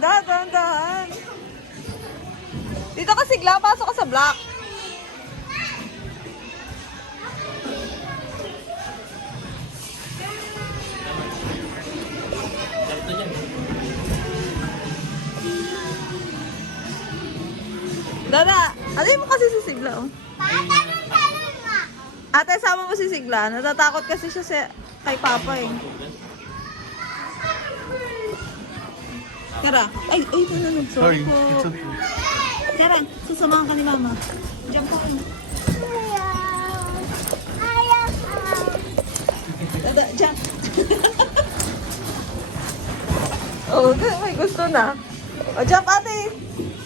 Dahan. Dito ka sigla, pasok ka sa block. Dada, alin mo kasi si Sigla, oh. Ate, sama mo si Sigla. Natatakot kasi siya kay Papa, eh. Tara. Ay, sorry po. It's okay. Tara, susamahan ka ni Mama. Diyan po. Dada, diyan. Oh, may gusto na. O, jump, ate.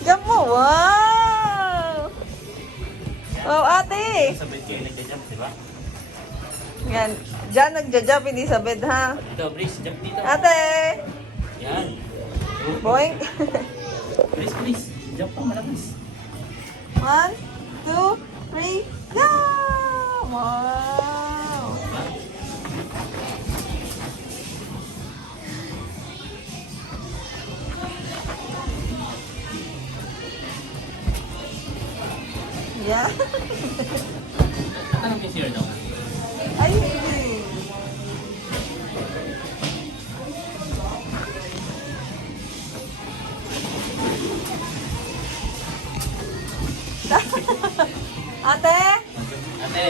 Jump mo. Wow! Oh, ate. Sa bed kayo nagja-jump, di ba? Yan. Diyan nagja-jump, hindi sa bed, ha? Dito, Brice, jump dito. Ate! Yan. Boing. Brice, jump pa malakas. 1, 2, 3, go! Wow! Yeah. Anong kisiyo daw? Ay, hindi. Ate? Ate,